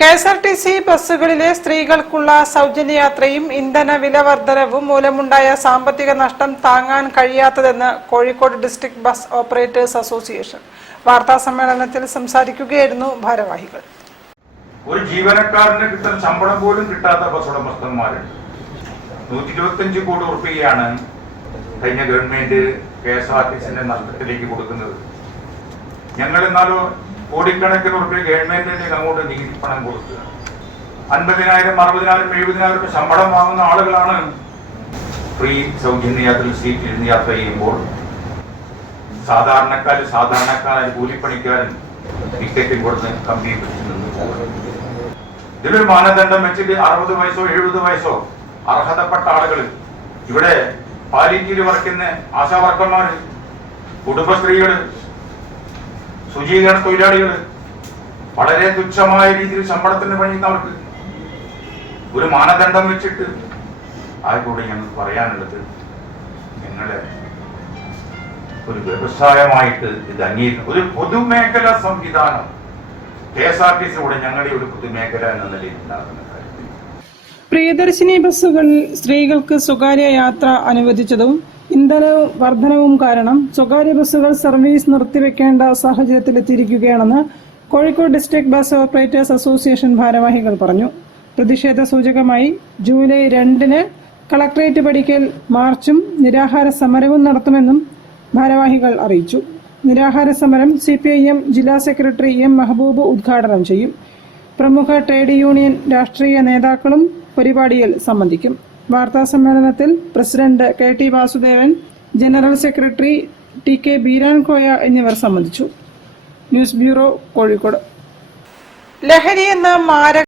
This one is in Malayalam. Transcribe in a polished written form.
KSRTC ബസ്സുകളിലെ സ്ത്രീകൾക്കുള്ള സൗജന്യയാത്രയും ഇന്ധന വില വർധനവും മൂലമുണ്ടായ സാമ്പത്തിക നഷ്ടം താങ്ങാൻ കഴിയാത്തതെന്ന് Kozhikode district bus operators association വാർത്താ സമ്മേളനത്തിൽ സംസാരിക്കുകയായിരുന്നു ഭാരവാഹികൾ. ഒരു ജീവനക്കാരന് കിട്ടുന്ന ശമ്പളം പോലും കിട്ടാത്ത ബസ് ഉടമസ്ഥന്മാരുണ്ട്. 125 കോടി രൂപയാണ് കഴിഞ്ഞ ഗവൺമെന്റ് KSRTCന്റെ നഷ്ടത്തിലേക്ക് കൊടുക്കുന്നത്. ഞങ്ങൾ എന്നാലോ കോടിക്കണക്കിന് രൂപ ഗവൺമെന്റിന്റെ അങ്ങോട്ട് നികുതി പണം കൊടുക്കുക. 50,000, 60,000, 70,000 ശമ്പളം വാങ്ങുന്ന ആളുകളാണ് ഫ്രീ സൗജന്യ യാത്രയിൽ സീറ്റിൽ യാത്ര ചെയ്യുമ്പോൾ സാധാരണക്കാരൻ കൂലിപ്പണിക്കാരൻ ടിക്കറ്റും കൊടുത്ത് കമ്പി പിടിച്ചു നിന്ന് പോകുന്നത്. ഇതിലൊരു മാനദണ്ഡം വെച്ചിട്ട് 60 വയസ്സോ 70 വയസ്സോ അർഹതപ്പെട്ട ആളുകൾ, ഇവിടെ പാലിറ്റിയിൽ വർക്കുന്ന ആശാവർക്കന്മാര്, കുടുംബശ്രീകള്, ശുചീകരണ തൊഴിലാളികൾ, വളരെ തുച്ഛമായ രീതിയിൽ ശമ്പളത്തിന് പണിയുന്നവർക്ക് ഒരു മാനദണ്ഡം വെച്ചിട്ട് ആയിക്കൂടെ ഞങ്ങൾ പറയാനുള്ളത്, ഞങ്ങളെ ഒരു വ്യവസായമായിട്ട് ഇത് അംഗീകരിക്കും. ഒരു പൊതുമേഖലാ സംവിധാനം KSRTC കൂടെ ഞങ്ങളുടെ ഒരു പൊതുമേഖല എന്ന നിലയിൽ ഉണ്ടാകുന്ന കാര്യം. പ്രിയദർശിനി ബസ്സുകളിൽ സ്ത്രീകൾക്ക് സ്വകാര്യ യാത്ര അനുവദിച്ചതും ഇന്ധന വർധനവും കാരണം സ്വകാര്യ ബസ്സുകൾ സർവീസ് നിർത്തിവെക്കേണ്ട സാഹചര്യത്തിലെത്തിയിരിക്കുകയാണെന്ന് Kozhikode district bus operators association ഭാരവാഹികൾ പറഞ്ഞു. പ്രതിഷേധ സൂചകമായി ജൂലൈ 2-ന് കളക്ടറേറ്റ് പടിക്കൽ മാർച്ചും നിരാഹാര സമരവും നടത്തുമെന്നും ഭാരവാഹികൾ അറിയിച്ചു. നിരാഹാര സമരം CPIM ജില്ലാ സെക്രട്ടറി M മെഹബൂബ് ഉദ്ഘാടനം ചെയ്യും. പ്രമുഖ ട്രേഡ് യൂണിയൻ രാഷ്ട്രീയ നേതാക്കളും പരിപാടിയിൽ സംബന്ധിക്കും. വാർത്താ സമ്മേളനത്തിൽ president KT Vasudevan, general secretary TK Beerankoya എന്നിവർ സംബന്ധിച്ചു. News bureau, Kozhikode. ലഹരി എന്ന മാരക